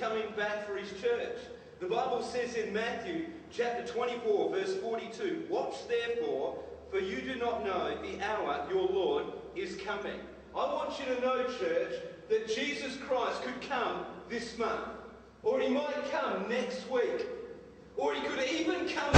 coming back for his church. The Bible says in Matthew chapter 24, verse 42, "Watch therefore, for you do not know the hour your Lord is coming." I want you to know, church, that Jesus Christ could come this month, or he might come next week, or he could even come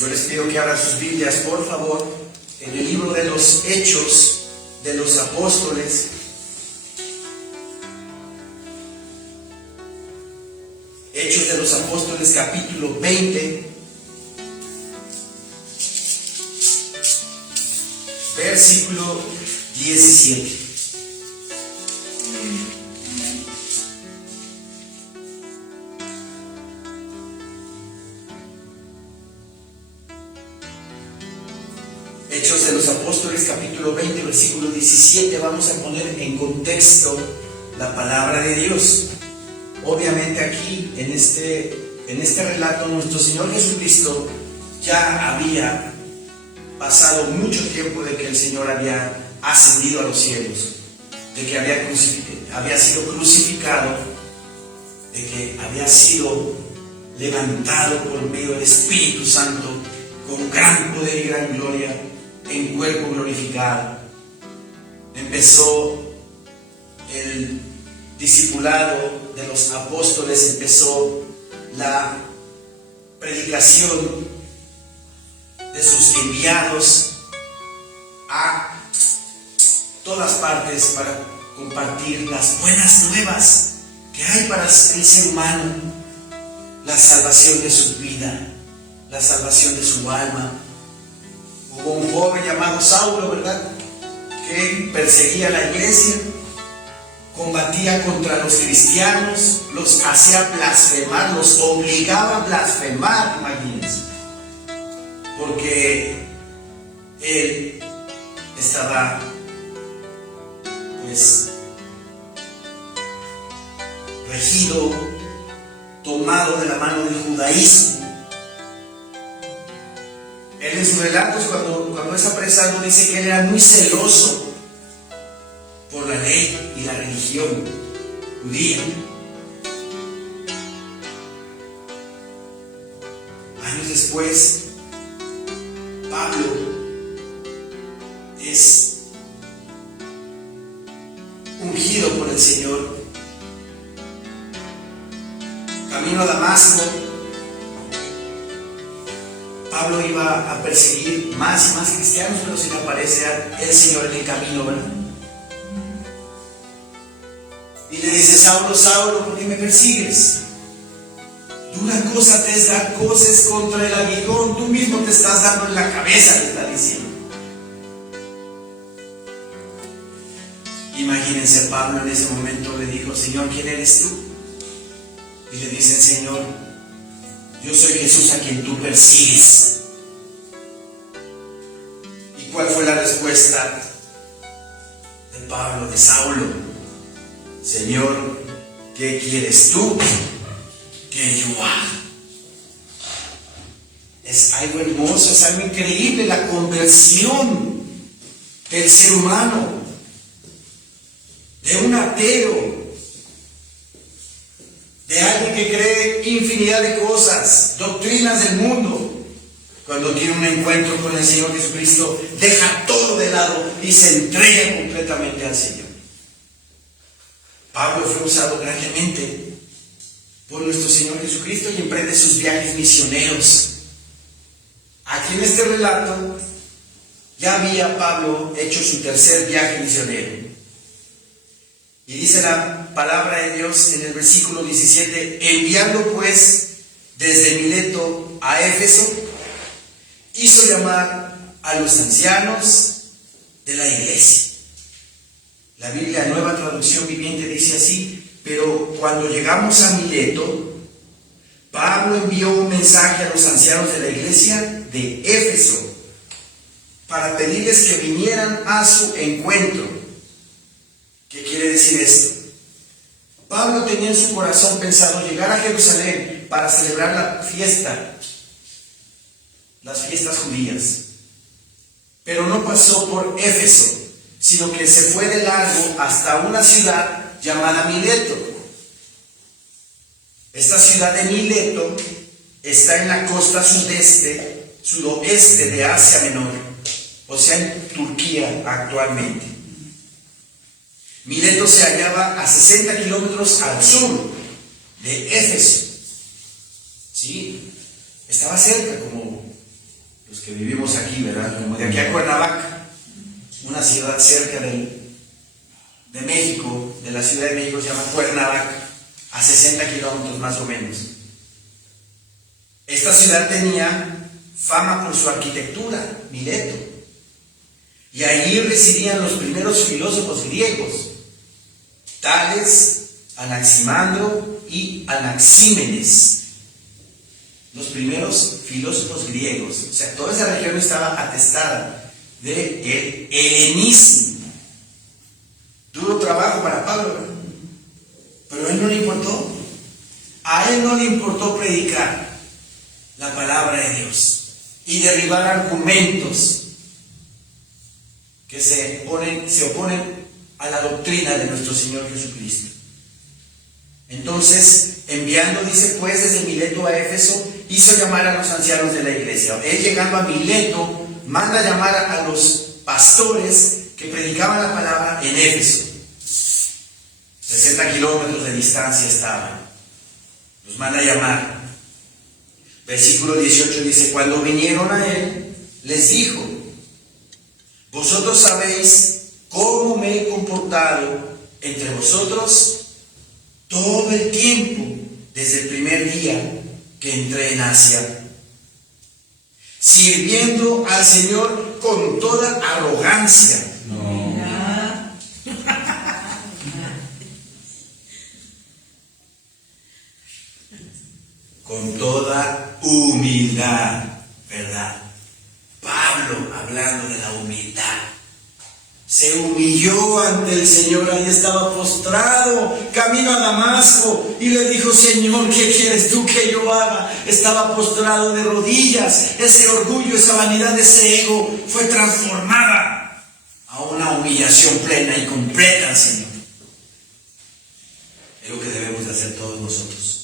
Yo les pido que abran sus Biblias, por favor, en el libro de los Hechos de los Apóstoles. Hechos de los Apóstoles, capítulo 20, versículo 17. Hechos de los Apóstoles, capítulo 20, versículo 17. Vamos a poner en contexto la palabra de Dios. Obviamente aquí, en este relato, nuestro Señor Jesucristo ya había pasado mucho tiempo de que el Señor había ascendido a los cielos, de que había sido crucificado, de que había sido levantado por medio del Espíritu Santo con gran poder y gran gloria, en cuerpo glorificado. Empezó el discipulado de los apóstoles, empezó la predicación de sus enviados a todas partes para compartir las buenas nuevas que hay para el ser humano, la salvación de su vida, la salvación de su alma. Hubo un joven llamado Saulo, ¿verdad?, que perseguía a la iglesia, combatía contra los cristianos, los hacía blasfemar, los obligaba a blasfemar, imagínense, porque él estaba, pues, regido, tomado de la mano del judaísmo. Él en sus relatos, cuando es apresado, dice que él era muy celoso por la ley y la religión judía. Años después, Pablo es ungido por el Señor. Camino a Damasco, Pablo iba a perseguir más y más cristianos, pero se le aparece el Señor en el camino, ¿verdad? Y le dice: Saulo, Saulo, ¿por qué me persigues? Dura cosa te es dar coces contra el aguijón, tú mismo te estás dando en la cabeza, le está diciendo. Imagínense, Pablo en ese momento le dijo: Señor, ¿quién eres tú? Y le dice el Señor: yo soy Jesús a quien tú persigues. ¿Y cuál fue la respuesta de Pablo, de Saulo? Señor, ¿qué quieres tú que yo haga? Es algo hermoso, es algo increíble la conversión del ser humano, de un ateo, de alguien que cree infinidad de cosas, doctrinas del mundo. Cuando tiene un encuentro con el Señor Jesucristo, deja todo de lado y se entrega completamente al Señor. Pablo fue usado grandemente por nuestro Señor Jesucristo y emprende sus viajes misioneros. Aquí en este relato ya había Pablo hecho su tercer viaje misionero. Y dice la palabra de Dios en el versículo 17: enviando pues desde Mileto a Éfeso, hizo llamar a los ancianos de la iglesia. La Biblia Nueva Traducción Viviente dice así: pero cuando llegamos a Mileto, Pablo envió un mensaje a los ancianos de la iglesia de Éfeso para pedirles que vinieran a su encuentro. ¿Qué quiere decir esto? Pablo tenía en su corazón pensado llegar a Jerusalén para celebrar las fiestas judías. Pero no pasó por Éfeso, sino que se fue de largo hasta una ciudad llamada Mileto. Esta ciudad de Mileto está en la costa sudoeste de Asia Menor, o sea, en Turquía actualmente. Mileto se hallaba a 60 kilómetros al sur de Éfeso. ¿Sí? Estaba cerca, como los que vivimos aquí, ¿verdad? Como de aquí a Cuernavaca, una ciudad cerca de México, de la Ciudad de México, se llama Cuernavaca, a 60 kilómetros más o menos. Esta ciudad tenía fama por su arquitectura, Mileto, y allí residían los primeros filósofos griegos, tales Anaximandro y Anaxímenes, los primeros filósofos griegos. O sea, toda esa región estaba atestada del helenismo. Duro trabajo para Pablo, ¿verdad? Pero a él no le importó. A él no le importó predicar la palabra de Dios y derribar argumentos que se oponen a la doctrina de nuestro Señor Jesucristo. Entonces, enviando, dice, pues desde Mileto a Éfeso, hizo llamar a los ancianos de la iglesia. Él, llegando a Mileto, manda llamar a los pastores que predicaban la palabra en Éfeso. 60 kilómetros de distancia estaban. Los manda a llamar. Versículo 18 dice: cuando vinieron a él, les dijo: vosotros sabéis cómo me he comportado entre vosotros todo el tiempo, desde el primer día que entré en Asia, sirviendo al Señor con toda arrogancia. Con toda humildad, ¿verdad? Pablo, hablando de la humildad, se humilló ante el Señor. Ahí estaba postrado, camino a Damasco, y le dijo: Señor, ¿qué quieres tú que yo haga? Estaba postrado de rodillas. Ese orgullo, esa vanidad, ese ego fue transformada a una humillación plena y completa al Señor. Es lo que debemos de hacer todos nosotros: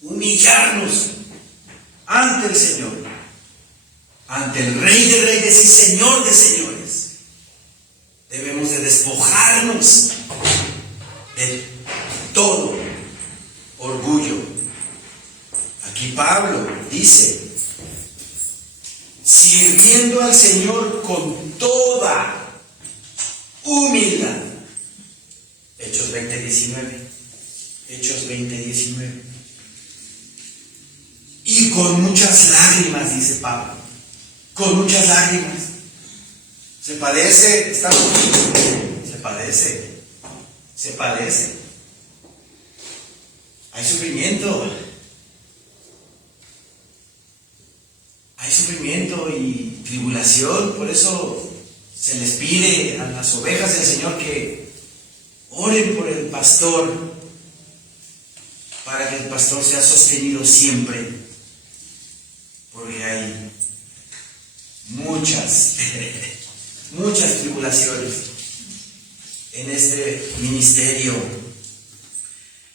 humillarnos ante el Señor, ante el Rey de Reyes y Señor de Señores. Debemos de despojarnos de todo orgullo. Aquí Pablo dice: sirviendo al Señor con toda humildad. Hechos 20:19. Hechos 20:19. Y con muchas lágrimas, dice Pablo. Con muchas lágrimas. Se padece, está se padece. Hay sufrimiento. Hay sufrimiento y tribulación. Por eso se les pide a las ovejas del Señor que oren por el pastor, para que el pastor sea sostenido siempre, porque hay muchas tribulaciones en este ministerio.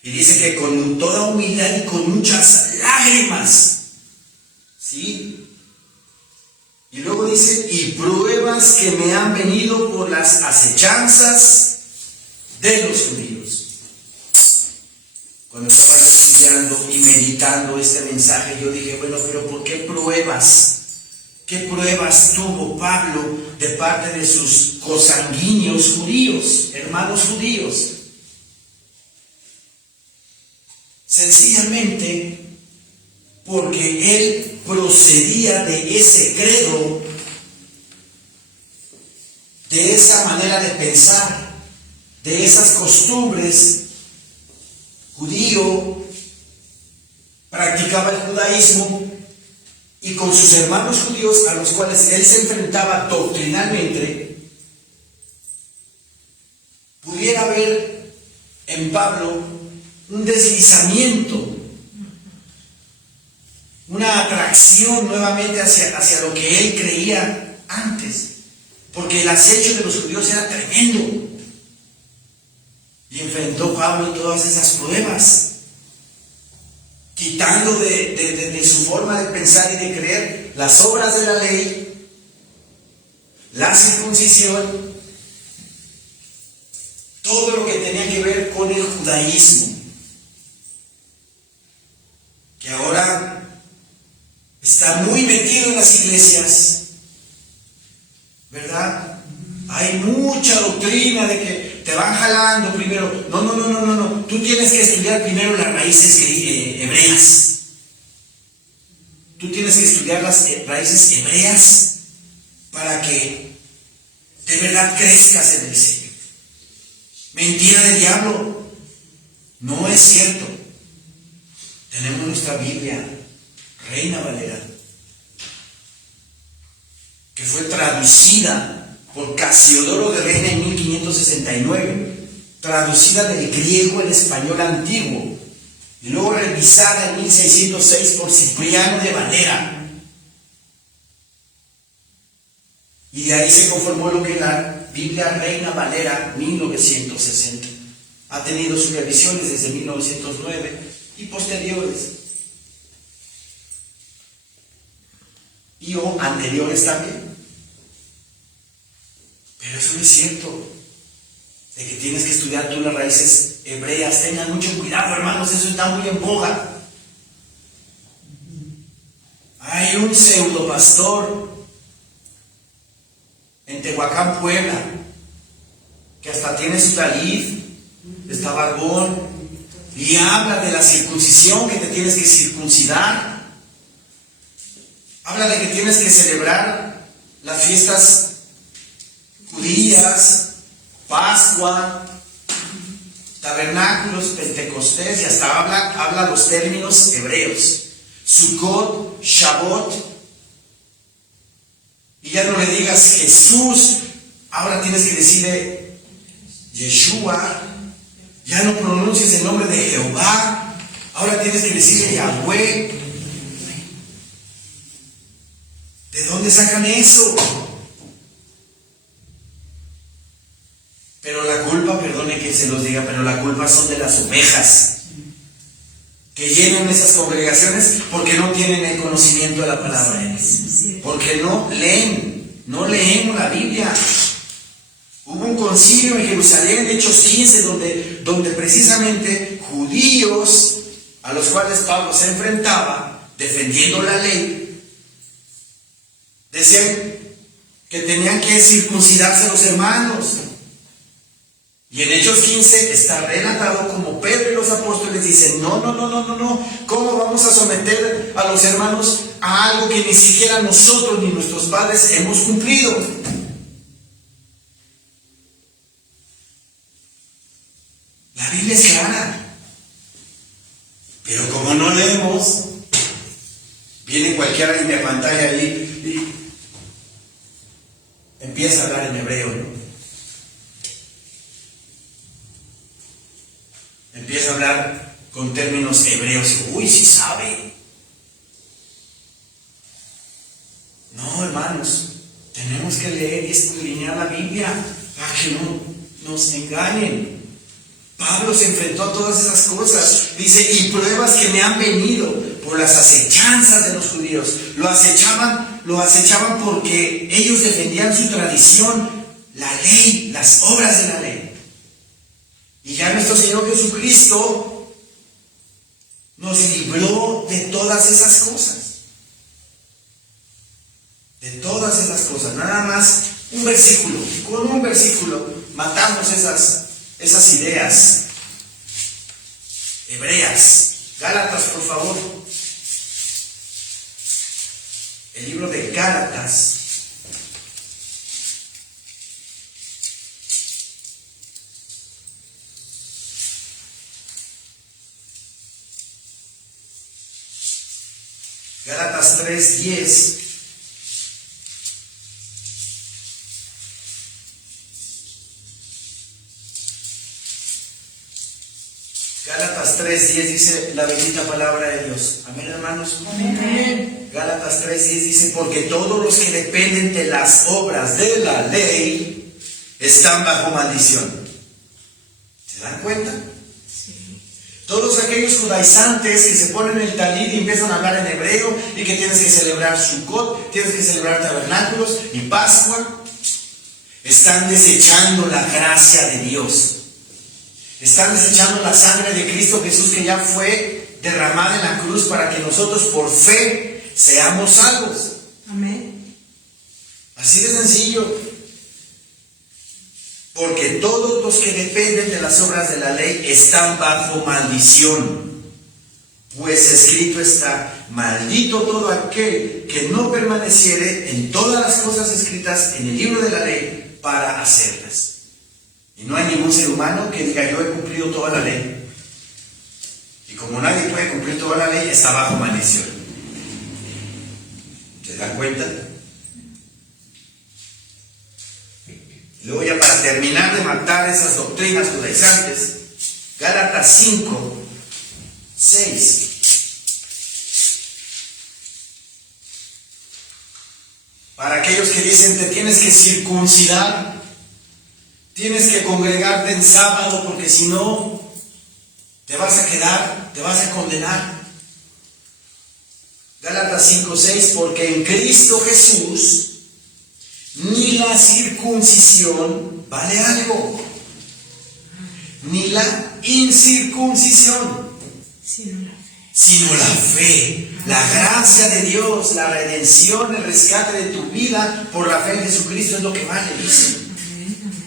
Y dice que con toda humildad y con muchas lágrimas, ¿sí? Y luego dice: y pruebas que me han venido por las acechanzas de los judíos. Cuando estaba estudiando y meditando este mensaje, yo dije: bueno, pero ¿por qué pruebas? ¿Qué pruebas tuvo Pablo de parte de sus consanguíneos judíos, hermanos judíos? Sencillamente porque él procedía de ese credo de esa manera de pensar, de esas costumbres. Judío, practicaba el judaísmo y con sus hermanos judíos a los cuales él se enfrentaba doctrinalmente, pudiera haber en Pablo un deslizamiento, una atracción nuevamente hacia lo que él creía antes, porque el acecho de los judíos era tremendo. Y enfrentó Pablo todas esas pruebas, quitando de su forma de pensar y de creer las obras de la ley, la circuncisión, todo lo que tenía que ver con el judaísmo, que ahora está muy metido en las iglesias, ¿verdad? Hay mucha doctrina de que te van jalando primero. No. Tú tienes que estudiar primero las raíces hebreas. Tú tienes que estudiar las raíces hebreas para que de verdad crezcas en el Señor. Mentira del diablo. No es cierto. Tenemos nuestra Biblia, Reina Valera, que fue traducida por Casiodoro de Reina en 1569, traducida del griego al español antiguo, y luego revisada en 1606 por Cipriano de Valera. Y de ahí se conformó lo que es la Biblia Reina Valera 1960. Ha tenido sus revisiones desde 1909 y posteriores. Y o anteriores también. Pero eso no es cierto, de que tienes que estudiar tú las raíces hebreas. Tengan mucho cuidado, hermanos, eso está muy en boga. Hay un pseudo pastor en Tehuacán, Puebla, que hasta tiene su talit, está barbón, y habla de la circuncisión, que te tienes que circuncidar. Habla de que tienes que celebrar las fiestas judías, Pascua, tabernáculos, Pentecostés, y hasta habla los términos hebreos, Sukkot, Shavuot. Y ya no le digas Jesús, ahora tienes que decirle Yeshua. Ya no pronuncies el nombre de Jehová, ahora tienes que decirle Yahweh. ¿De dónde sacan eso? Pero la culpa, perdone que se los diga, pero la culpa son de las ovejas que llenan esas congregaciones porque no tienen el conocimiento de la palabra de Dios, porque no leemos la Biblia. Hubo un concilio en Jerusalén, Hechos 15, donde precisamente judíos a los cuales Pablo se enfrentaba, defendiendo la ley, decían que tenían que circuncidarse los hermanos. Y en Hechos 15 está relatado como Pedro y los apóstoles dicen, no, ¿cómo vamos a someter a los hermanos a algo que ni siquiera nosotros ni nuestros padres hemos cumplido? La Biblia es clara, pero como no leemos, viene cualquier línea de pantalla ahí y empieza a hablar en hebreo, ¿no? Empieza a hablar con términos hebreos. Uy, sí sabe. No, hermanos, tenemos que leer y escudriñar la Biblia para que no nos engañen. Pablo se enfrentó a todas esas cosas. Dice, y pruebas que me han venido por las acechanzas de los judíos. Lo acechaban porque ellos defendían su tradición, la ley, las obras de la ley. Y ya nuestro Señor Jesucristo nos libró de todas esas cosas. De todas esas cosas. Nada más un versículo. Con un versículo matamos esas ideas hebreas. Gálatas, por favor. El libro de Gálatas. Gálatas 3:10. Gálatas 3:10 dice la bendita palabra de Dios. Amén, hermanos. Amén. Gálatas 3:10 dice, porque todos los que dependen de las obras de la ley están bajo maldición. ¿Se dan cuenta? Sí. Todos aquellos judaizantes que se ponen el talid y empiezan a hablar en hebreo y que tienes que celebrar Sukkot, tienes que celebrar tabernáculos y Pascua, están desechando la gracia de Dios. Están desechando la sangre de Cristo Jesús que ya fue derramada en la cruz para que nosotros por fe seamos salvos. Amén. Así de sencillo. Porque todos los que dependen de las obras de la ley están bajo maldición. Pues escrito está, maldito todo aquel que no permaneciere en todas las cosas escritas en el libro de la ley para hacerlas. Y no hay ningún ser humano que diga, yo he cumplido toda la ley. Y como nadie puede cumplir toda la ley, está bajo maldición. ¿Se dan cuenta? Y luego ya para terminar de matar esas doctrinas judaizantes, Gálatas 5:6. Para aquellos que dicen, te tienes que circuncidar, tienes que congregarte en sábado, porque si no, te vas a quedar, te vas a condenar. Gálatas 5:6, porque en Cristo Jesús ni la circuncisión vale algo, ni la incircuncisión, sino la fe, la gracia de Dios, la redención, el rescate de tu vida por la fe en Jesucristo es lo que vale, dice.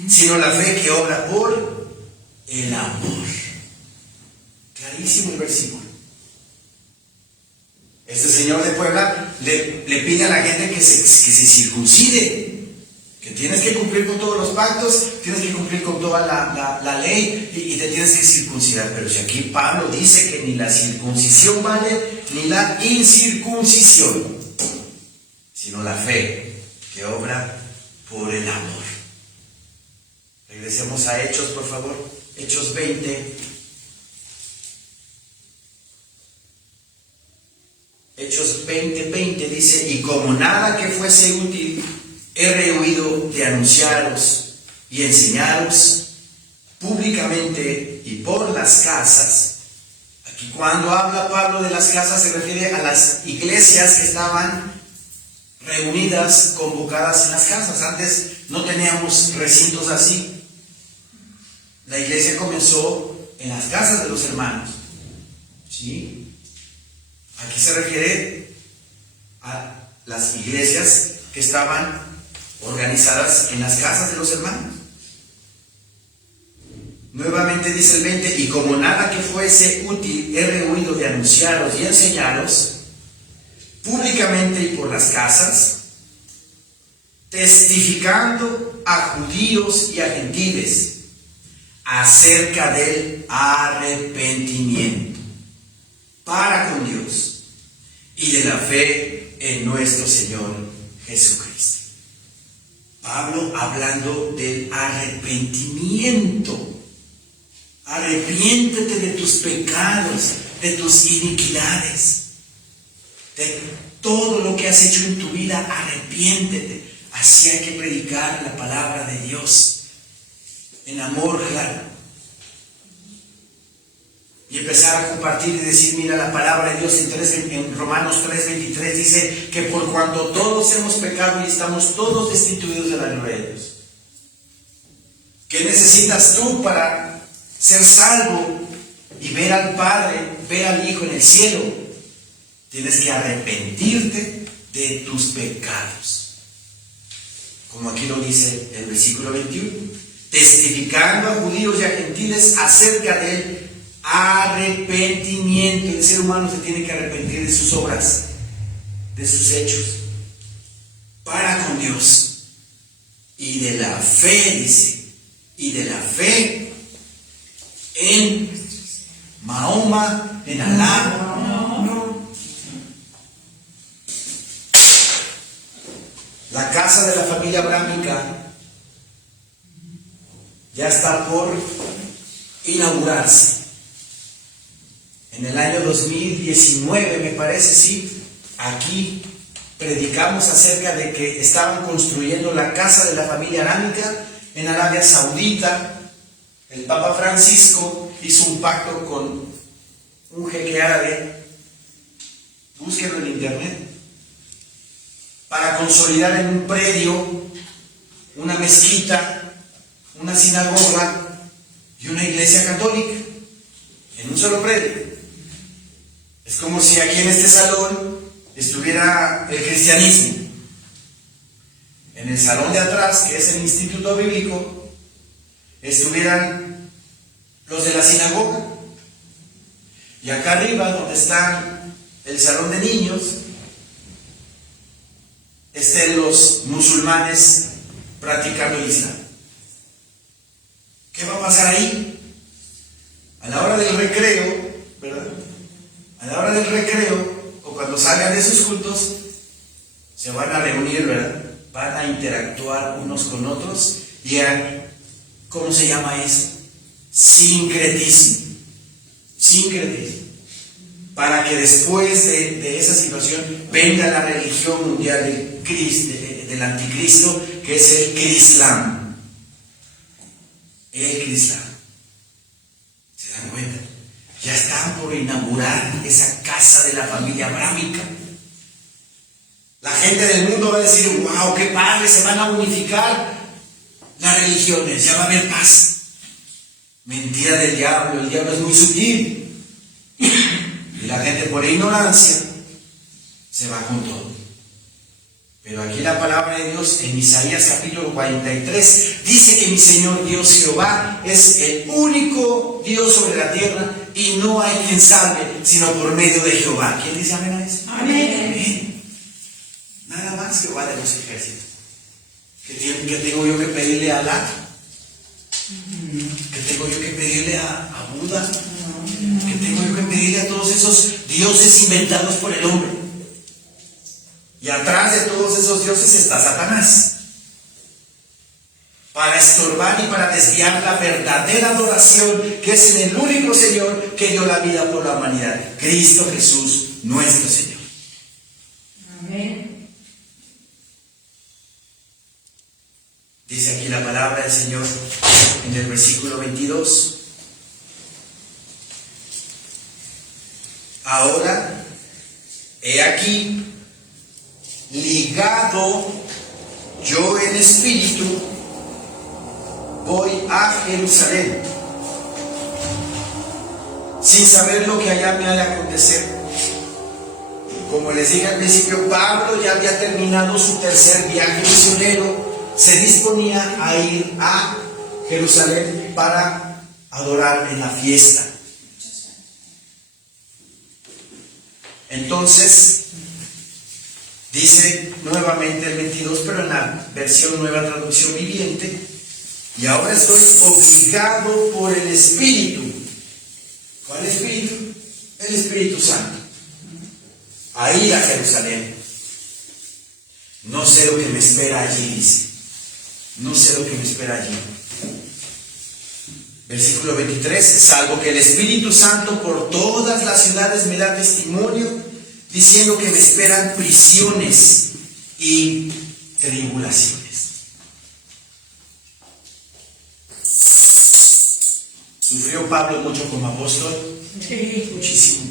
Sino la fe que obra por el amor. Clarísimo el versículo. Este señor de Puebla le pide a la gente que se circuncide, que tienes que cumplir con todos los pactos, tienes que cumplir con toda la ley y te tienes que circuncidar. Pero si aquí Pablo dice que ni la circuncisión vale, ni la incircuncisión, sino la fe que obra por el amor. Regresemos a Hechos, por favor. Hechos 20. Hechos 20:20 dice, y como nada que fuese útil, he rehuido de anunciaros y enseñaros públicamente y por las casas. Aquí cuando habla Pablo de las casas se refiere a las iglesias que estaban reunidas, convocadas en las casas. Antes no teníamos recintos así. La iglesia comenzó en las casas de los hermanos. ¿Sí? Aquí se refiere a las iglesias que estaban organizadas en las casas de los hermanos. Nuevamente dice el 20, y como nada que fuese útil, he rehuido de anunciaros y enseñaros públicamente y por las casas, testificando a judíos y a gentiles acerca del arrepentimiento para con Dios y de la fe en nuestro Señor Jesucristo. Pablo hablando del arrepentimiento. Arrepiéntete de tus pecados, de tus iniquidades, de todo lo que has hecho en tu vida. Arrepiéntete. Así hay que predicar la palabra de Dios en amor, claro, y empezar a compartir y decir, mira, la palabra de Dios en Romanos 3:23 dice que por cuanto todos hemos pecado y estamos todos destituidos de la gloria de Dios. ¿Qué necesitas tú para ser salvo y ver al Padre, ver al Hijo en el cielo? Tienes que arrepentirte de tus pecados, como aquí lo dice el versículo 21, testificando a judíos y a gentiles acerca del arrepentimiento. El ser humano se tiene que arrepentir de sus obras, de sus hechos, para con Dios, y de la fe, dice, y de la fe en Mahoma, en Alá, La casa de la familia abrámica ya está por inaugurarse. En el año 2019, me parece, sí, aquí predicamos acerca de que estaban construyendo la casa de la familia abrámica en Arabia Saudita. El Papa Francisco hizo un pacto con un jeque árabe, búsquenlo en internet, para consolidar en un predio una mezquita, una sinagoga y una iglesia católica, en un solo predio. Es como si aquí en este salón estuviera el cristianismo. En el salón de atrás, que es el Instituto Bíblico, estuvieran los de la sinagoga. Y acá arriba, donde está el salón de niños, estén los musulmanes practicando el Islam. ¿Qué va a pasar ahí? A la hora del recreo, ¿verdad? A la hora del recreo, o cuando salgan de sus cultos, se van a reunir, ¿verdad? Van a interactuar unos con otros y ¿cómo se llama eso? Sincretismo. Sincretismo. Para que después de esa situación venga la religión mundial del anticristo, que es el Crislam. El Crislam. ¿Se dan cuenta? Ya están por inaugurar esa casa de la familia abrámica. La gente del mundo va a decir: wow, qué padre, se van a unificar las religiones, ya va a haber paz. Mentira del diablo, el diablo es muy sutil. Y la gente por ignorancia se va con todo. Pero aquí la palabra de Dios en Isaías capítulo 43 dice que mi Señor Dios Jehová es el único Dios sobre la tierra y no hay quien salve sino por medio de Jehová. ¿Quién dice amén a eso? Amén. Amén. Nada más Jehová de los ejércitos. ¿Qué tengo yo que pedirle a Alá? ¿Qué tengo yo que pedirle a Buda? ¿Qué tengo yo que pedirle a todos esos dioses inventados por el hombre? Y atrás de todos esos dioses está Satanás, para estorbar y para desviar la verdadera adoración, que es en el único Señor que dio la vida por la humanidad, Cristo Jesús, nuestro Señor. Amén. Dice aquí la palabra del Señor en el versículo 22. Ahora, he aquí, ligado yo en espíritu, voy a Jerusalén, sin saber lo que allá me ha de acontecer. Como les dije al principio, Pablo ya había terminado su tercer viaje misionero, se disponía a ir a Jerusalén para adorar en la fiesta. Entonces, dice nuevamente el 22, pero en la versión Nueva Traducción Viviente: y ahora estoy obligado por el Espíritu. ¿Cuál Espíritu? El Espíritu Santo, a ir a Jerusalén. No sé lo que me espera allí, dice. No sé lo que me espera allí. Versículo 23: salvo que el Espíritu Santo por todas las ciudades me da testimonio, diciendo que me esperan prisiones y tribulaciones. ¿Sufrió Pablo mucho como apóstol? Sí. Muchísimo.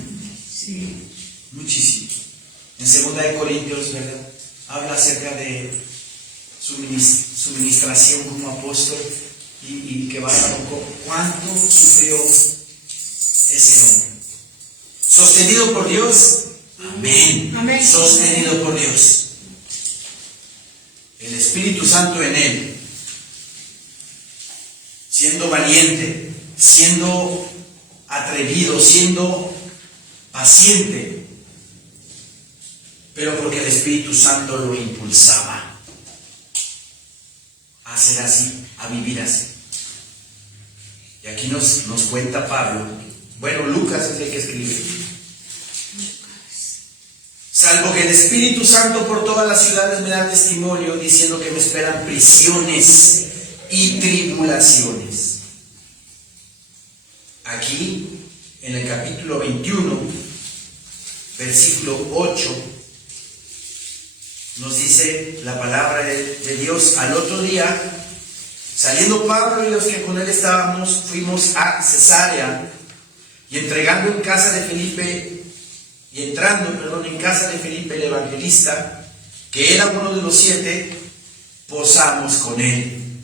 Sí. Muchísimo. En 2 Corintios, ¿verdad?, habla acerca de su ministración como apóstol y que vaya un poco cuánto sufrió ese hombre. Sostenido por Dios. Amén. Amén. Sostenido por Dios. El Espíritu Santo en él. Siendo valiente, siendo atrevido, siendo paciente, pero porque el Espíritu Santo lo impulsaba a ser así, a vivir así. Y aquí nos cuenta Pablo, bueno, Lucas es el que escribe. salvo que el Espíritu Santo por todas las ciudades me da testimonio, diciendo que me esperan prisiones y tribulaciones. Aquí, en el capítulo 21, versículo 8, nos dice la palabra de Dios: al otro día, saliendo Pablo y los que con él estábamos, fuimos a Cesarea, y entrando en casa de Felipe el evangelista, que era uno de los 7, posamos con él.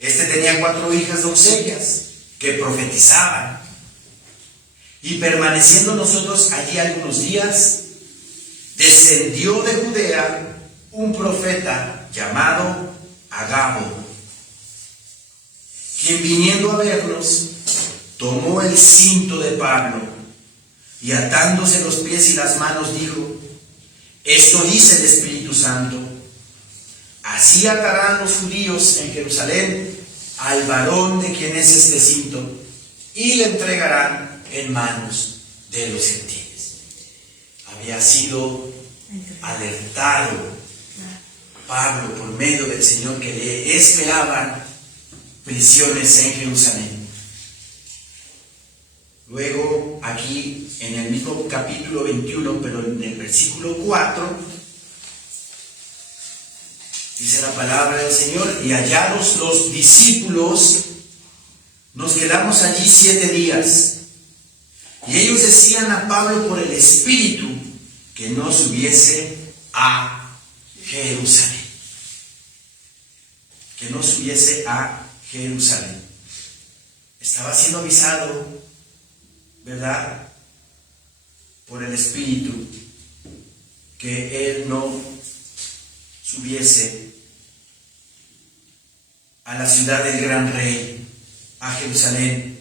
Este tenía 4 hijas doncellas que profetizaban, y permaneciendo nosotros allí algunos días, descendió de Judea un profeta llamado Agabo, quien viniendo a vernos, tomó el cinto de Pablo y atándose los pies y las manos dijo: esto dice el Espíritu Santo, así atarán los judíos en Jerusalén al varón de quien es este cinto, y le entregarán en manos de los gentiles. Había sido alertado Pablo por medio del Señor que le esperaban prisiones en Jerusalén. Luego, aquí en el mismo capítulo 21, pero en el versículo 4, dice la palabra del Señor: y hallados los discípulos, nos quedamos allí 7 días. Y ellos decían a Pablo por el Espíritu que no subiese a Jerusalén. Que no subiese a Jerusalén. Estaba siendo avisado, ¿verdad?, por el Espíritu, que él no subiese a la ciudad del gran rey, a Jerusalén.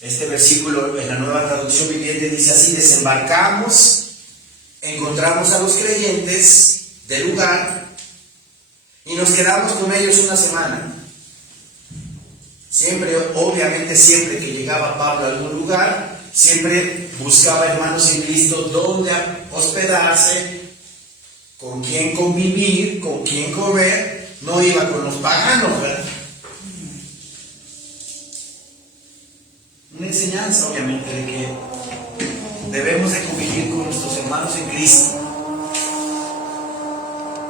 Este versículo en la Nueva Traducción Viviente dice así: desembarcamos, encontramos a los creyentes del lugar y nos quedamos con ellos una semana. Obviamente siempre que llegaba Pablo a algún lugar, siempre buscaba hermanos en Cristo donde hospedarse, con quién convivir, con quién comer. No iba con los paganos, ¿verdad? Una enseñanza, obviamente, de que debemos de convivir con nuestros hermanos en Cristo.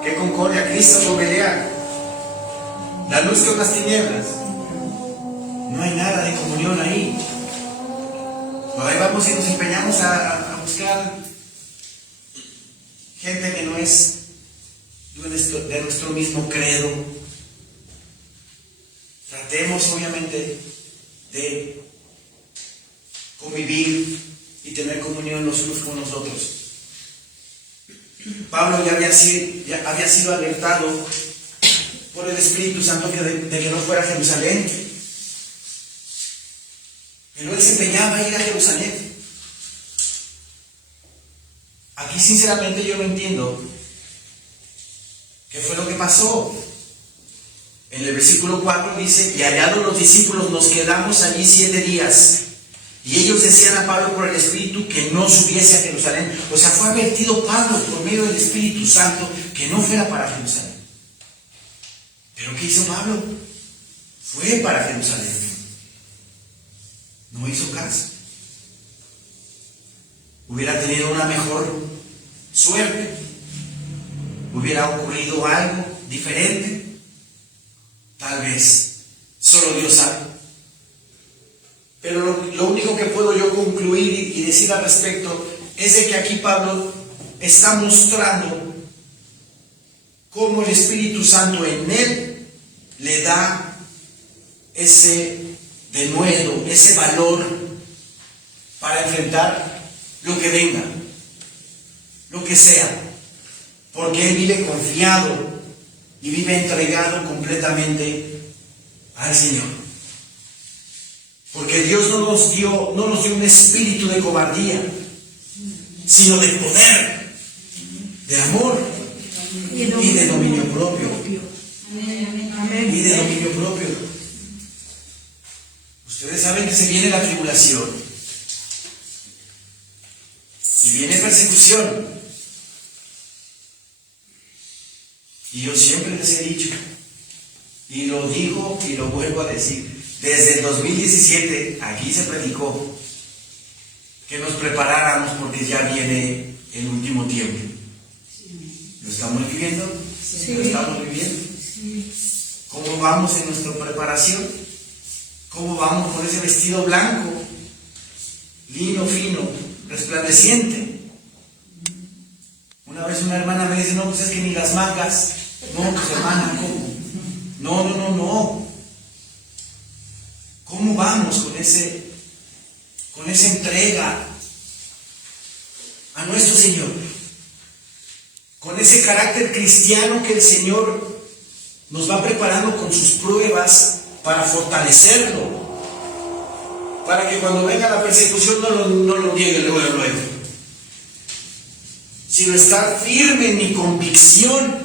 ¿Qué concordia? Cristo con Belial, la luz con las tinieblas. No hay nada de comunión ahí. Pero ahí vamos y nos empeñamos a buscar gente que no es de nuestro mismo credo. Tratemos, obviamente, de convivir y tener comunión los unos con los otros. Pablo ya había sido alertado por el Espíritu Santo de que no fuera a Jerusalén. Pero él se empeñaba a ir a Jerusalén. Aquí sinceramente yo no entiendo qué fue lo que pasó. En el versículo 4 dice: y hallados los discípulos nos quedamos allí 7 días. Y ellos decían a Pablo por el Espíritu que no subiese a Jerusalén. O sea, fue advertido Pablo por medio del Espíritu Santo que no fuera para Jerusalén. ¿Pero qué hizo Pablo? Fue para Jerusalén. No hizo caso. Hubiera tenido una mejor suerte. Hubiera ocurrido algo diferente. Tal vez. Solo Dios sabe. Pero lo único que puedo yo concluir y decir al respecto es de que aquí Pablo está mostrando cómo el Espíritu Santo en él le da ese denuedo, ese valor para enfrentar lo que venga, lo que sea, porque él vive confiado y vive entregado completamente al Señor. Porque Dios no nos dio un espíritu de cobardía, sino de poder, de amor y de dominio propio. Y de dominio propio. Ustedes saben que se viene la tribulación y viene persecución. Y yo siempre les he dicho, y lo digo y lo vuelvo a decir, desde el 2017 aquí se predicó que nos preparáramos porque ya viene el último tiempo. ¿Lo estamos viviendo? Sí. ¿Lo estamos viviendo? Sí. ¿Cómo vamos en nuestra preparación? ¿Cómo vamos con ese vestido blanco, lino, fino, resplandeciente? Una vez una hermana me dice, no, pues es que ni las mangas. No, pues hermana, ¿cómo? No. ¿Cómo vamos con esa entrega a nuestro Señor? Con ese carácter cristiano que el Señor nos va preparando con sus pruebas para fortalecerlo, para que cuando venga la persecución no lo niegue luego, sino estar firme en mi convicción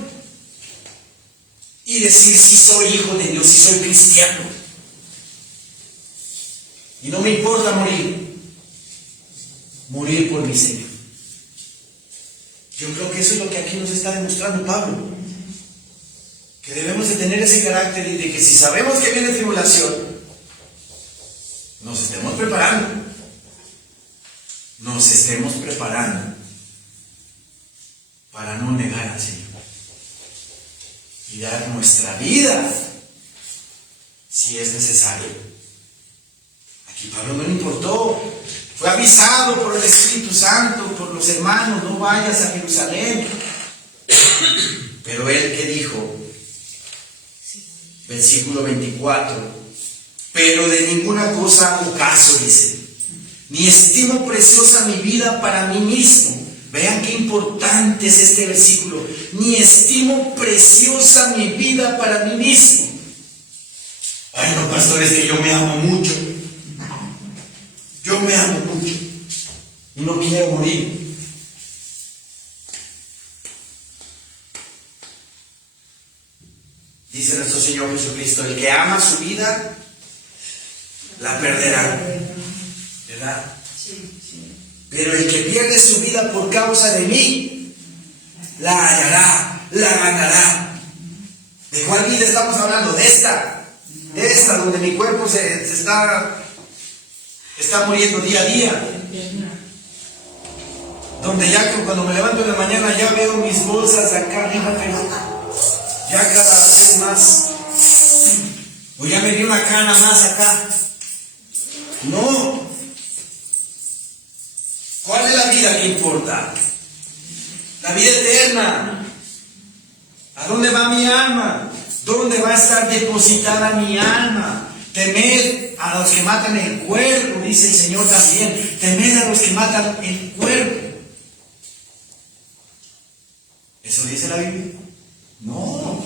y decir, sí soy hijo de Dios, sí soy cristiano, y no me importa morir por mi Señor. Yo creo que eso es lo que aquí nos está demostrando Pablo, que debemos de tener ese carácter y de que si sabemos que viene tribulación, nos estemos preparando para no negar al Señor y dar nuestra vida si es necesario. Aquí Pablo no le importó, fue avisado por el Espíritu Santo, por los hermanos, no vayas a Jerusalén. Pero él, ¿qué dijo? Versículo 24, pero de ninguna cosa hago caso, dice, ni estimo preciosa mi vida para mí mismo. Vean qué importante es este versículo. Ni estimo preciosa mi vida para mí mismo. Ay, no, pastor, es que yo me amo mucho. Yo me amo mucho y no quiero morir. Dice nuestro Señor Jesucristo, el que ama su vida, la perderá. ¿Verdad? Pero el que pierde su vida por causa de mí, la hallará, la ganará. ¿De cuál vida estamos hablando? De esta, donde mi cuerpo se está muriendo día a día. Donde ya cuando me levanto en la mañana ya veo mis bolsas acá arriba, ya cada vez más. O ya me dio una cana más acá. No. ¿Cuál es la vida que importa? La vida eterna. ¿A dónde va mi alma? ¿Dónde va a estar depositada mi alma? Temed a los que matan el cuerpo, dice el Señor también. Temed a los que matan el cuerpo. ¿Eso dice la Biblia? No.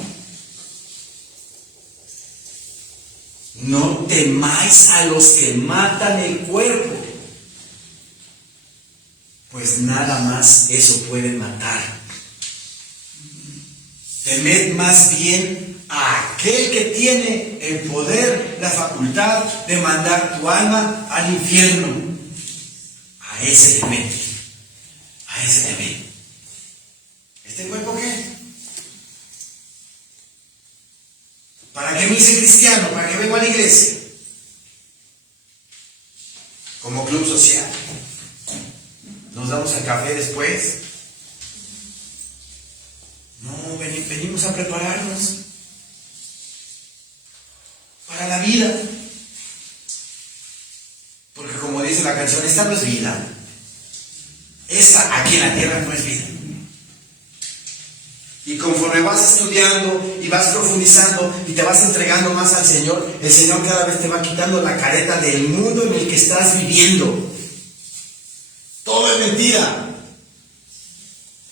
No temáis a los que matan el cuerpo, pues nada más eso puede matar. Temed más bien a aquel que tiene el poder, la facultad de mandar tu alma al infierno. A ese temed. A ese temed. ¿Este cuerpo qué? ¿Para qué me hice cristiano? ¿Para qué vengo a la iglesia? Como club social. Nos damos al café después. No, venimos a prepararnos para la vida. Porque como dice la canción, esta no es vida. Esta aquí en la tierra no es vida. Y conforme vas estudiando y vas profundizando y te vas entregando más al Señor, el Señor cada vez te va quitando la careta del mundo en el que estás viviendo. Todo es mentira.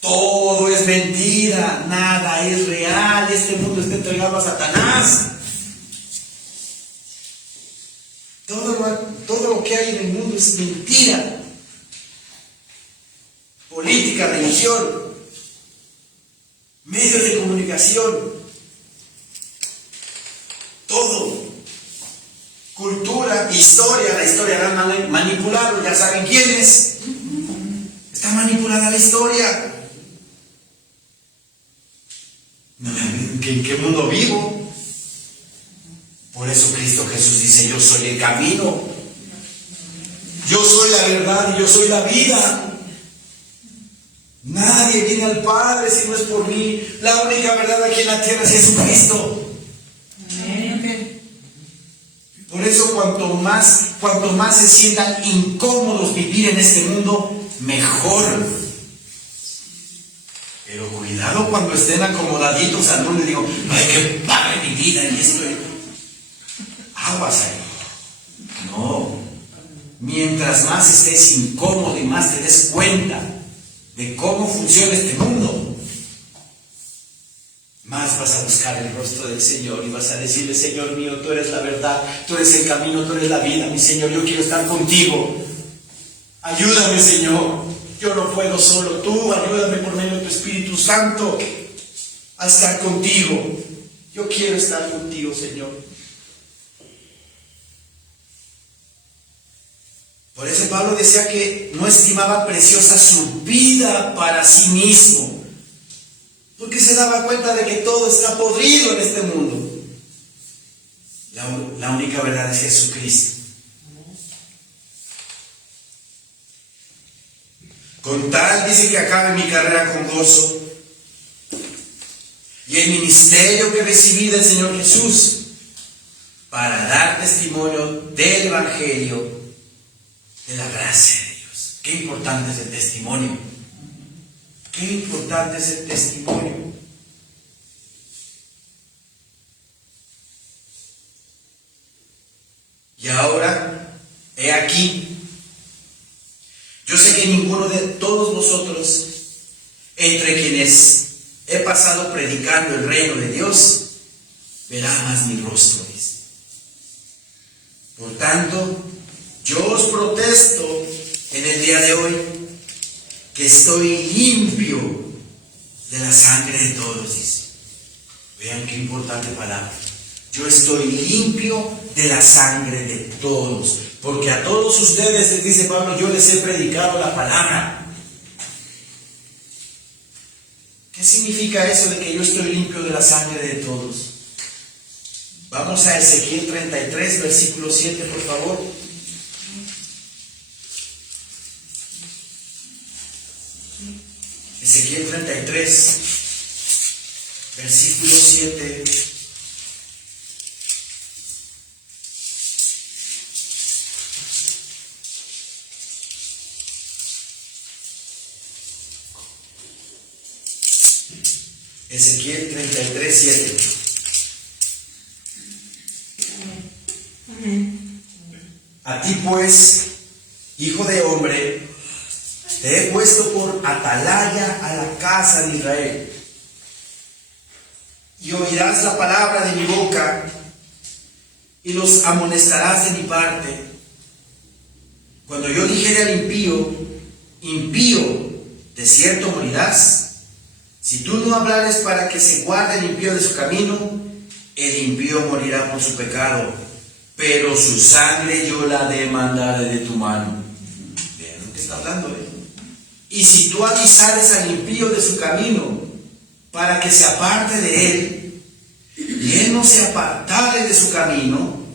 Todo es mentira. Nada es real. Este mundo está entregado a Satanás. Todo lo que hay en el mundo es mentira. Política, religión, medios de comunicación, todo cultura, historia. La historia la han manipulado, ya saben quién es. Está manipulada la historia. ¿En qué mundo vivo? Por eso Cristo Jesús dice: yo soy el camino, yo soy la verdad y yo soy la vida. Nadie viene al Padre si no es por mí. La única verdad aquí en la tierra es Jesucristo. Amén. Por eso cuanto más se sientan incómodos vivir en este mundo, mejor. Pero cuidado cuando estén acomodaditos al mundo y digo: ay, qué padre mi vida y esto. Aguas ahí. No. Mientras más estés incómodo y más te des cuenta de cómo funciona este mundo, más vas a buscar el rostro del Señor y vas a decirle: Señor mío, tú eres la verdad, tú eres el camino, tú eres la vida, mi Señor, yo quiero estar contigo. Ayúdame, Señor, yo no puedo solo, tú ayúdame por medio de tu Espíritu Santo a estar contigo. Yo quiero estar contigo, Señor. Por eso Pablo decía que no estimaba preciosa su vida para sí mismo, porque se daba cuenta de que todo está podrido en este mundo. La única verdad es Jesucristo. Con tal, dice, que acabe mi carrera con gozo y el ministerio que recibí del Señor Jesús, para dar testimonio del Evangelio de la gracia de Dios. Qué importante es el testimonio. Qué importante es el testimonio. Y ahora, he aquí, yo sé que ninguno de todos vosotros, entre quienes he pasado predicando el reino de Dios, verá más mi rostro. Por tanto, yo os protesto en el día de hoy que estoy limpio de la sangre de todos, dice. Vean qué importante palabra. Yo estoy limpio de la sangre de todos, porque a todos ustedes, les dice Pablo, yo les he predicado la palabra. ¿Qué significa eso de que yo estoy limpio de la sangre de todos? Vamos a Ezequiel 33, versículo 7, por favor. Ezequiel 33, versículo 7. Ezequiel 33, 7. A ti pues, hijo de hombre, te he puesto por atalaya a la casa de Israel, y oirás la palabra de mi boca, y los amonestarás de mi parte. Cuando yo dijere al impío, impío, de cierto morirás, si tú no hablares para que se guarde el impío de su camino, el impío morirá por su pecado, pero su sangre yo la demandaré de tu mano. Vean lo que está hablando, Y si tú avisares al impío de su camino, para que se aparte de él, y él no se apartare de su camino,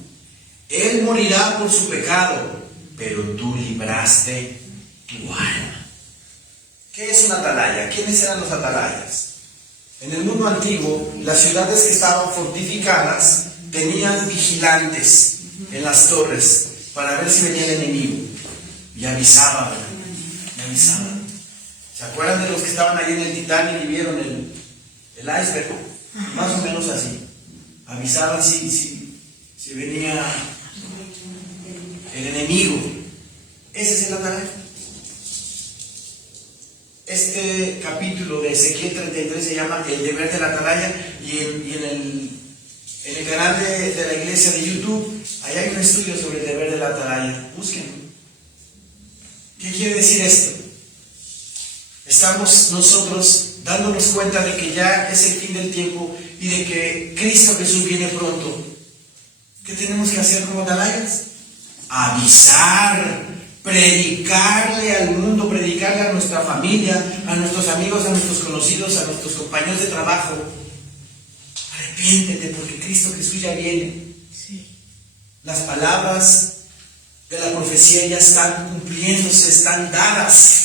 él morirá por su pecado, pero tú libraste tu alma. ¿Qué es una atalaya? ¿Quiénes eran los atalayas? En el mundo antiguo, las ciudades que estaban fortificadas tenían vigilantes en las torres para ver si venía el enemigo, y avisaban. ¿Se acuerdan de los que estaban ahí en el Titanic y vieron el iceberg? Más o menos así. Avisaban si venía el enemigo. Ese es el atalaya. Este capítulo de Ezequiel 33 se llama El deber del atalaya, y en el canal de la iglesia de YouTube, ahí hay un estudio sobre el deber del atalaya. Búsquenlo. ¿Qué quiere decir esto? Estamos nosotros dándonos cuenta de que ya es el fin del tiempo y de que Cristo Jesús viene pronto. ¿Qué tenemos que hacer como atalayas? Avisar, predicarle al mundo, predicarle a nuestra familia, a nuestros amigos, a nuestros conocidos, a nuestros compañeros de trabajo. Arrepiéntete porque Cristo Jesús ya viene. Sí. Las palabras de la profecía ya están cumpliéndose, están dadas.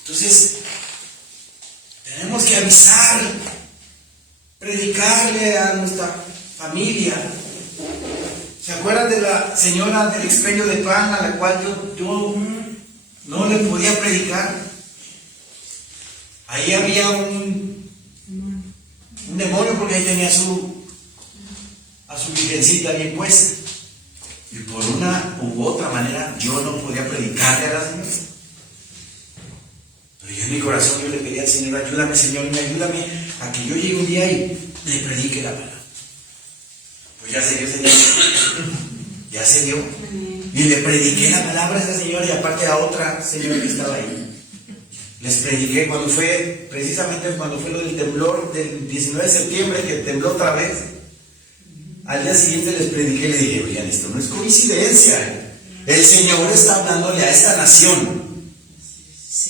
Entonces, tenemos que avisar, predicarle a nuestra familia. ¿Se acuerdan de la señora del expendio de pan a la cual yo no le podía predicar? Ahí había un demonio porque ahí tenía a su virgencita bien puesta. Y por una u otra manera yo no podía predicarle a la señora. Pero yo en mi corazón yo le pedía al Señor, ayúdame Señor, ayúdame a que yo llegue un día y le predique la palabra. Pues ya se dio, Señor. Ya se dio. Y le prediqué la palabra a esa señora y aparte a otra señora que estaba ahí. Les prediqué precisamente cuando fue lo del temblor del 19 de septiembre, que tembló otra vez. Al día siguiente les prediqué y le dije, oigan, esto no es coincidencia. El Señor está hablándole a esta nación.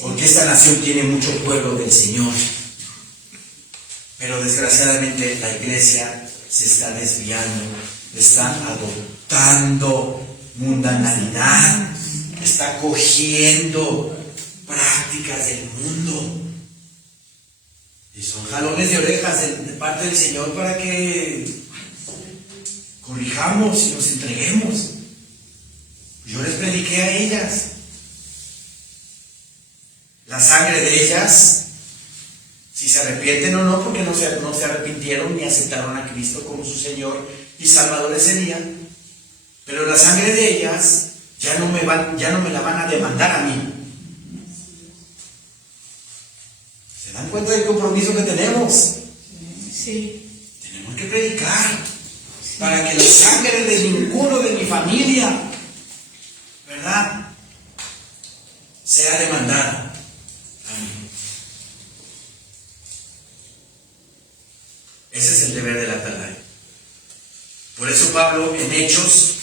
Porque esta nación tiene mucho pueblo del Señor. Pero desgraciadamente la iglesia se está desviando, están adoptando mundanalidad, está cogiendo prácticas del mundo. Y son jalones de orejas de parte del Señor para que corrijamos y nos entreguemos. Yo les prediqué a ellas. La sangre de ellas, si se arrepienten o no, porque no se arrepintieron ni aceptaron a Cristo como su Señor y Salvador ese día. Pero la sangre de ellas ya no me la van a demandar a mí. ¿Se dan cuenta del compromiso que tenemos? Sí. Tenemos que predicar para que la sangre de ninguno de mi familia, ¿verdad?, sea demandada. Ese es el deber del atalaya. Por eso Pablo en Hechos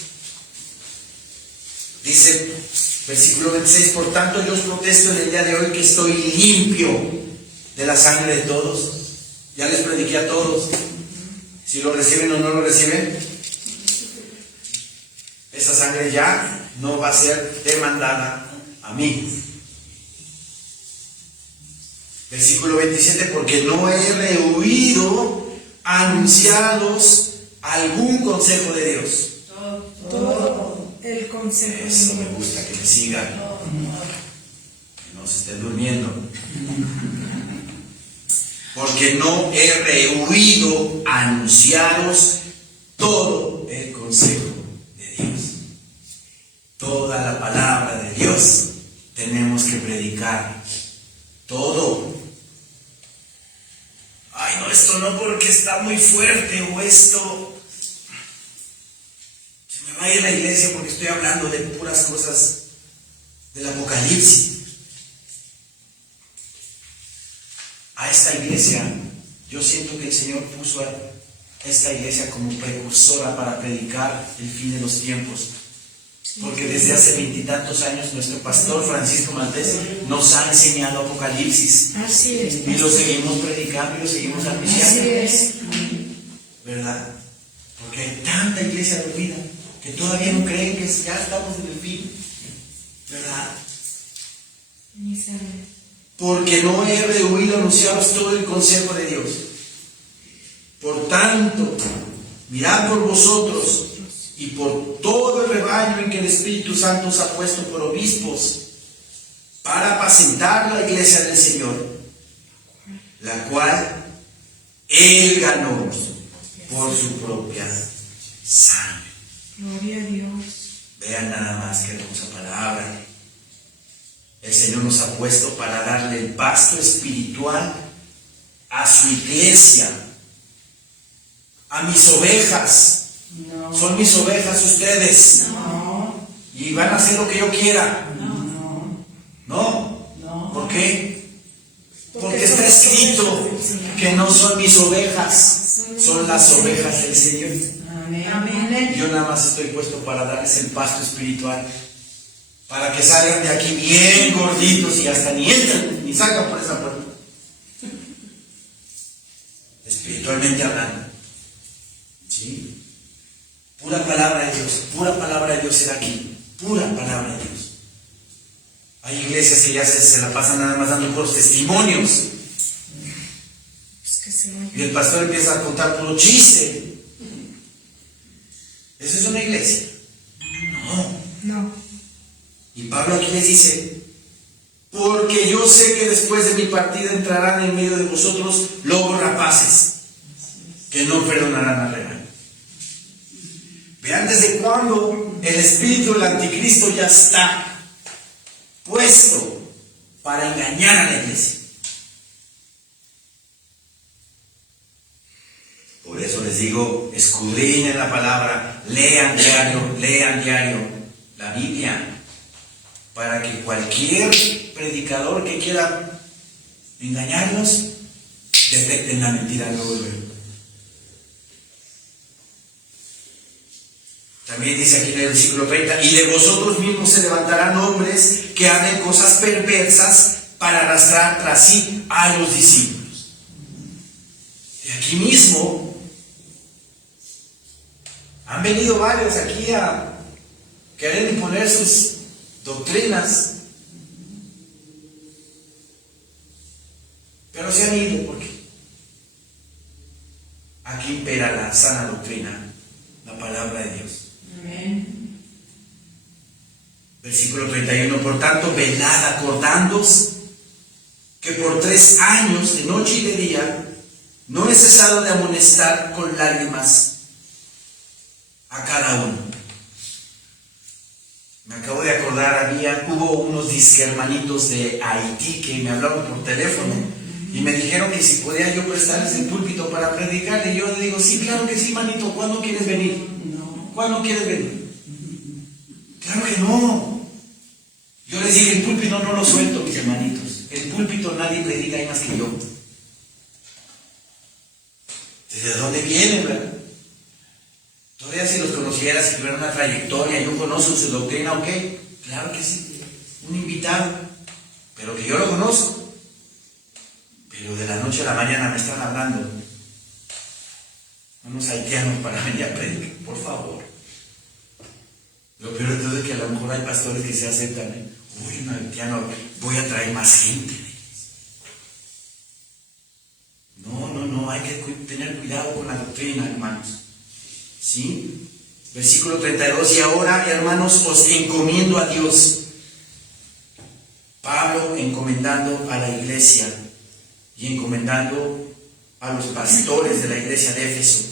dice, versículo 26, por tanto yo os protesto en el día de hoy que estoy limpio de la sangre de todos. Ya les prediqué a todos. Si lo reciben o no lo reciben, esa sangre ya no va a ser demandada a mí. Versículo 27, porque no he rehuido anunciados algún consejo de Dios. Todo el consejo. Eso me gusta, que me sigan, que no se estén durmiendo. Porque no he rehuido anunciados todo el consejo de Dios. Toda la palabra de Dios tenemos que predicar. Todo. Ay, no, esto no porque está muy fuerte, o esto se me va a ir a la iglesia porque estoy hablando de puras cosas del Apocalipsis. A esta iglesia, yo siento que el Señor puso a esta iglesia como precursora para predicar el fin de los tiempos. Porque desde hace 20 y tantos años nuestro pastor Francisco Maltés nos ha enseñado Apocalipsis. Así es. Y lo seguimos predicando y lo seguimos anunciando. Así es. ¿Verdad? Porque hay tanta iglesia dormida que todavía no creen que ya estamos en el fin. ¿Verdad? Porque no he rehuido anunciaros todo el consejo de Dios. Por tanto, mirad por vosotros y por todo el rebaño en que el Espíritu Santo os ha puesto por obispos, para apacentar la iglesia del Señor, la cual Él ganó por su propia sangre. Gloria a Dios. Vean nada más que hermosa palabra. El Señor nos ha puesto para darle el pasto espiritual a su iglesia, a mis ovejas. No. Son mis ovejas ustedes. No. Y van a hacer lo que yo quiera. No. ¿No? No. ¿Por qué? Porque son está las escrito ovejas del Señor. que no son mis ovejas, son las ovejas del Señor. Amén. Yo nada más estoy puesto para darles el pasto espiritual, para que salgan de aquí bien gorditos y hasta ni entran ni salgan por esa puerta. Espiritualmente hablando. ¿Sí? Pura palabra de Dios será aquí. Pura palabra de Dios. Hay iglesias que ya se la pasan nada más dando puros testimonios. Es que se oye. Y el pastor empieza a contar puro chiste. ¿Eso es una iglesia? No. Y Pablo aquí les dice: porque yo sé que después de mi partida entrarán en medio de vosotros lobos rapaces, que no perdonarán al rebaño. Vean desde cuándo el espíritu del anticristo ya está puesto para engañar a la iglesia. Por eso les digo, escudriñen la palabra, lean diario la Biblia, para que cualquier predicador que quiera engañarlos detecten la mentira luego. También dice aquí en el versículo 30: y de vosotros mismos se levantarán hombres que hablen cosas perversas para arrastrar tras sí a los discípulos. De aquí mismo han venido varios aquí a querer imponer sus doctrinas, pero se han ido porque aquí impera la sana doctrina, la palabra de Dios. Amén. Versículo 31: por tanto, velad acordándoos que por 3 años, de noche y de día, no he cesado de amonestar con lágrimas a cada uno. Me acabo de acordar, hubo unos disque hermanitos de Haití que me hablaron por teléfono y me dijeron que si podía yo prestarles el púlpito para predicar, y yo les digo: sí, claro que sí, manito, ¿cuándo quieres venir? No. ¿Cuándo quieres venir? Claro que no. Yo les dije: el púlpito no lo suelto, mis hermanitos. El púlpito nadie predica ahí más que yo. ¿Desde dónde vienen, verdad? Todavía si los conociera, si tuviera una trayectoria, yo conozco su doctrina, ¿ok? Claro que sí, un invitado, pero que yo lo conozco. Pero de la noche a la mañana me están hablando unos haitianos para venir a predicar, por favor. Lo peor de todo es que a lo mejor hay pastores que se aceptan, uy, un haitiano, voy a traer más gente. No, hay que tener cuidado con la doctrina, hermanos. ¿Sí? Versículo 32: y ahora, hermanos, os encomiendo a Dios. Pablo encomendando a la iglesia y encomendando a los pastores de la iglesia de Éfeso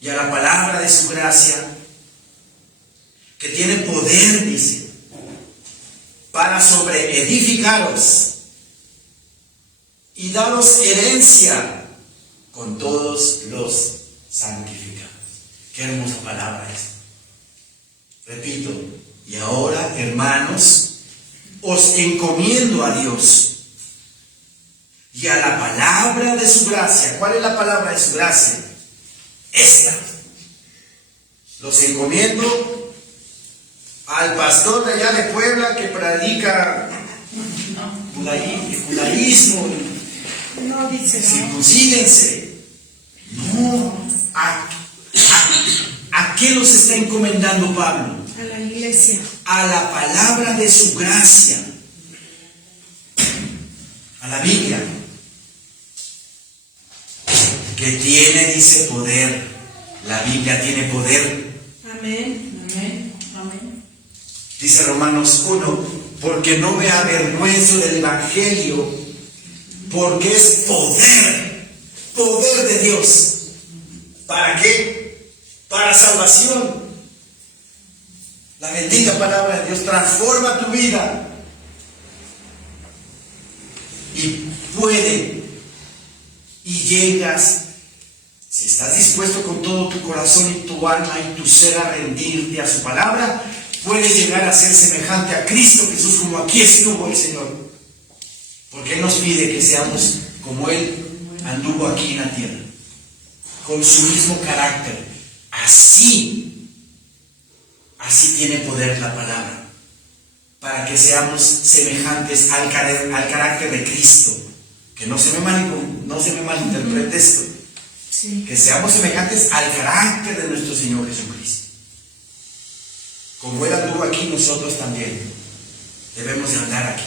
y a la palabra de su gracia, que tiene poder, dice, para sobreedificaros y daros herencia con todos los santificados. Qué hermosa palabra es. Repito: y ahora, hermanos, os encomiendo a Dios y a la palabra de su gracia. ¿Cuál es la palabra de su gracia? Esta. Los encomiendo al pastor de allá de Puebla que predica judaísmo. No dice no. Circuncídense. No. ¿A qué los está encomendando Pablo? A la iglesia. A la palabra de su gracia, a la Biblia, que tiene, dice, poder. La Biblia tiene poder. Amén. Amén. Amén. Dice Romanos 1: porque no me avergüenzo del Evangelio, porque es poder de Dios. ¿Para qué? Para salvación. La bendita palabra de Dios transforma tu vida y puede, y llegas, si estás dispuesto con todo tu corazón y tu alma y tu ser a rendirte a su palabra, puedes llegar a ser semejante a Cristo Jesús, como aquí estuvo el Señor, porque Él nos pide que seamos como Él anduvo aquí en la tierra, con su mismo carácter. Así tiene poder la palabra, para que seamos semejantes al carácter de Cristo. Que no se me malinterprete esto. Sí. Que seamos semejantes al carácter de nuestro Señor Jesucristo. Como Él anduvo aquí, nosotros también debemos de andar aquí.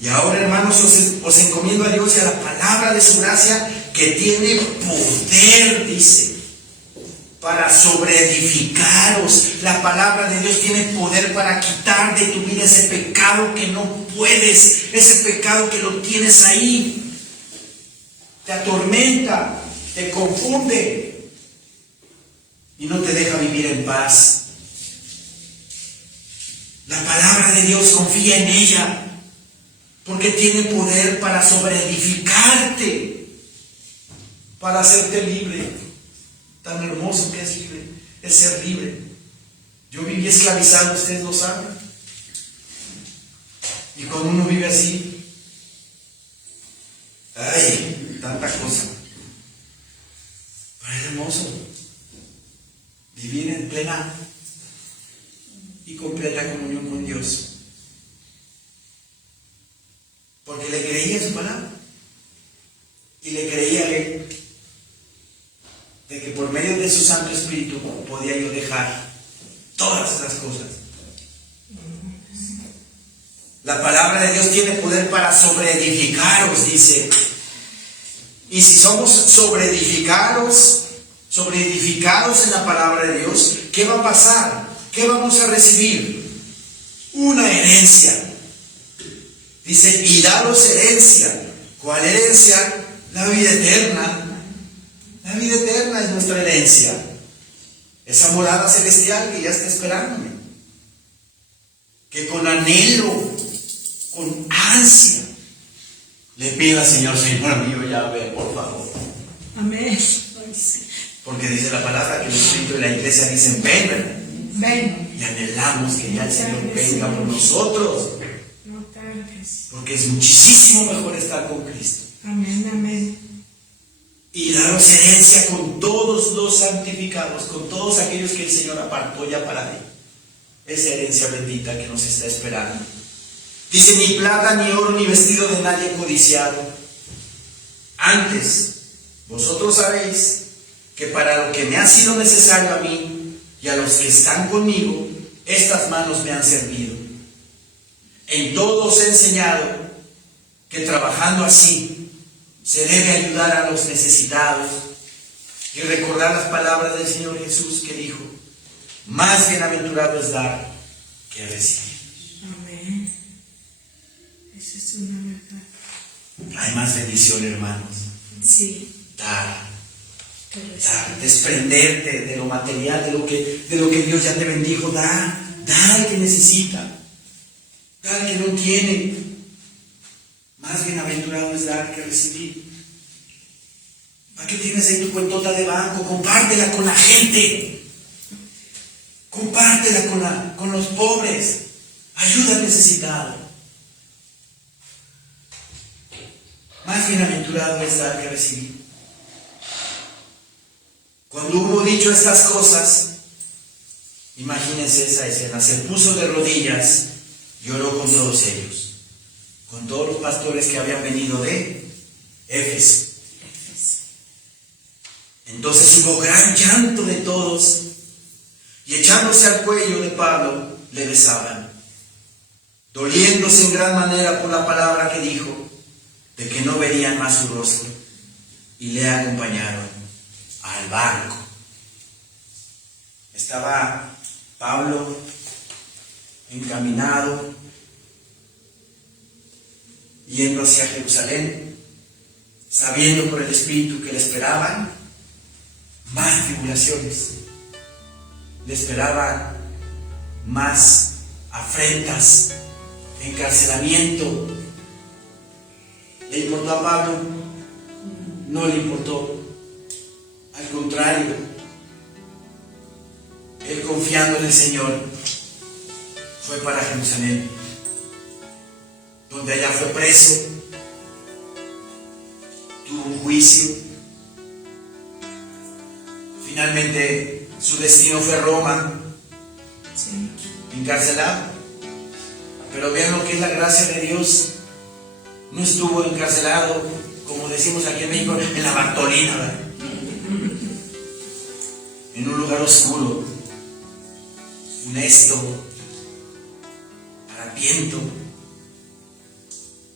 Y ahora, hermanos, os encomiendo a Dios y a la palabra de su gracia, que tiene poder, dice, para sobreedificaros. La palabra de Dios tiene poder para quitar de tu vida ese pecado que no puedes, ese pecado que lo tienes ahí, te atormenta, te confunde y no te deja vivir en paz. La palabra de Dios, confía en ella, porque tiene poder para sobreedificarte, para hacerte libre. Tan hermoso que es ser libre. Yo viví esclavizado, ustedes lo saben. Y cuando uno vive así, ay, tanta cosa. Pero es hermoso vivir en plena y completa comunión con Dios. Porque le creía a su palabra. Y le creía a Él, de que por medio de su Santo Espíritu podía yo dejar todas esas cosas. La palabra de Dios tiene poder para sobreedificaros, dice. Y si somos sobreedificados en la palabra de Dios, ¿qué va a pasar? ¿Qué vamos a recibir? Una herencia. Dice, y daros herencia. ¿Cuál herencia? La vida eterna. La vida eterna es nuestra herencia. Esa morada celestial que ya está esperándome. Que con anhelo, con ansia, le pido al Señor, Señor mío, ya ve, por favor. Amén. Porque dice la palabra que el Espíritu de la iglesia dicen, ven. Ven. Y anhelamos que ya el Señor venga por nosotros. No tardes. Porque es muchísimo mejor estar con Cristo. Amén, amén. Y daros herencia con todos los santificados, con todos aquellos que el Señor apartó ya para Él. Esa herencia bendita que nos está esperando. Dice, ni plata, ni oro, ni vestido de nadie codiciado. Antes, vosotros sabéis que para lo que me ha sido necesario a mí y a los que están conmigo, estas manos me han servido. En todo os he enseñado que trabajando así se debe ayudar a los necesitados y recordar las palabras del Señor Jesús que dijo, más bienaventurado es dar que recibir. Amén. Esa es una verdad. Hay más bendición, hermanos. Sí. Dar, Que dar, desprenderte de lo material, de lo que Dios ya te bendijo. Da al que necesita, da al que no tiene. Más bienaventurado es dar que recibir. ¿Para qué tienes ahí tu cuentota de banco? Compártela con la gente. Compártela con los pobres. Ayuda al necesitado. Más bienaventurado es dar que recibir. Cuando hubo dicho estas cosas, imagínense esa escena. Se puso de rodillas y oró con todos ellos. Con todos los pastores que habían venido de Éfeso. Entonces hubo gran llanto de todos, y echándose al cuello de Pablo, le besaban, doliéndose en gran manera por la palabra que dijo, de que no verían más su rostro, y le acompañaron al barco. Estaba Pablo encaminado, yendo hacia Jerusalén, sabiendo por el Espíritu que le esperaban más tribulaciones, le esperaban más afrentas, encarcelamiento. ¿Le importó a Pablo? No le importó. Al contrario, él, confiando en el Señor, fue para Jerusalén, donde allá fue preso, tuvo un juicio, Finalmente su destino fue Roma, Sí. encarcelado. Pero vean lo que es la gracia de Dios. No estuvo encarcelado, como decimos aquí en México, en la Bartolina, ¿verdad? En un lugar oscuro, funesto, harapiento.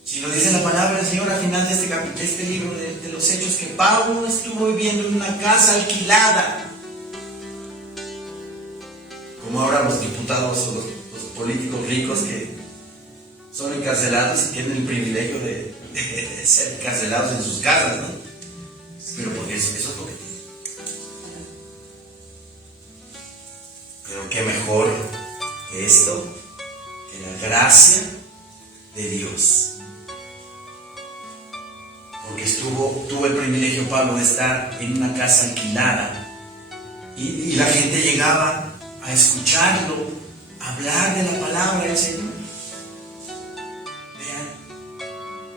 Si lo dice la palabra del Señor al final de este libro de los Hechos, que Pablo estuvo viviendo en una casa alquilada. Como ahora los diputados o los políticos ricos que son encarcelados y tienen el privilegio de ser encarcelados en sus casas, ¿no? Pero porque eso es lo que tienen. Pero qué mejor que esto, que la gracia de Dios. Porque tuvo el privilegio Pablo de estar en una casa alquilada y la gente llegaba a escucharlo, a hablar de la palabra del Señor. Vean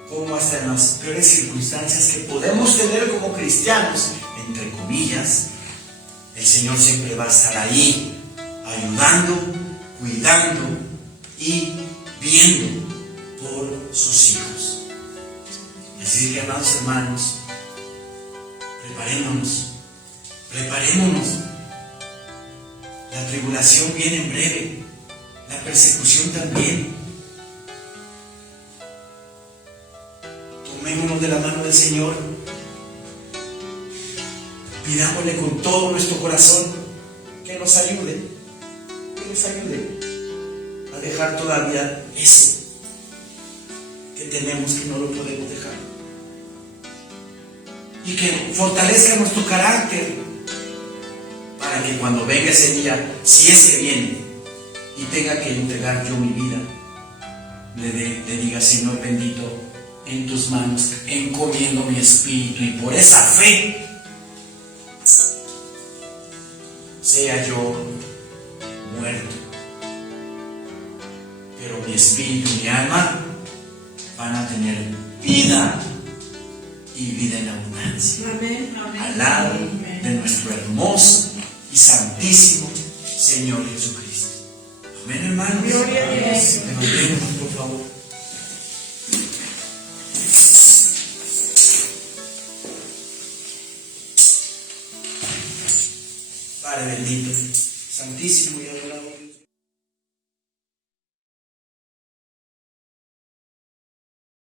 cómo hasta en las peores circunstancias que podemos tener como cristianos, entre comillas, el Señor siempre va a estar ahí, ayudando, cuidando y viendo por sus hijos. Así que, amados hermanos, preparémonos. La tribulación viene en breve, la persecución también. Tomémonos de la mano del Señor, pidámosle con todo nuestro corazón que nos ayude a dejar todavía eso que tenemos, que no lo podemos dejar. Y que fortalezca nuestro carácter para que cuando venga ese día, si es que viene, y tenga que entregar yo mi vida, le diga: Señor bendito, en tus manos encomiendo mi espíritu, y por esa fe sea yo muerto, pero mi espíritu y mi alma van a tener vida, y vida en abundancia, al lado de nuestro hermoso y santísimo Señor Jesucristo. Amén, hermanos. Gloria a Dios. Levantémonos, por favor. Padre bendito, santísimo y adorado Dios.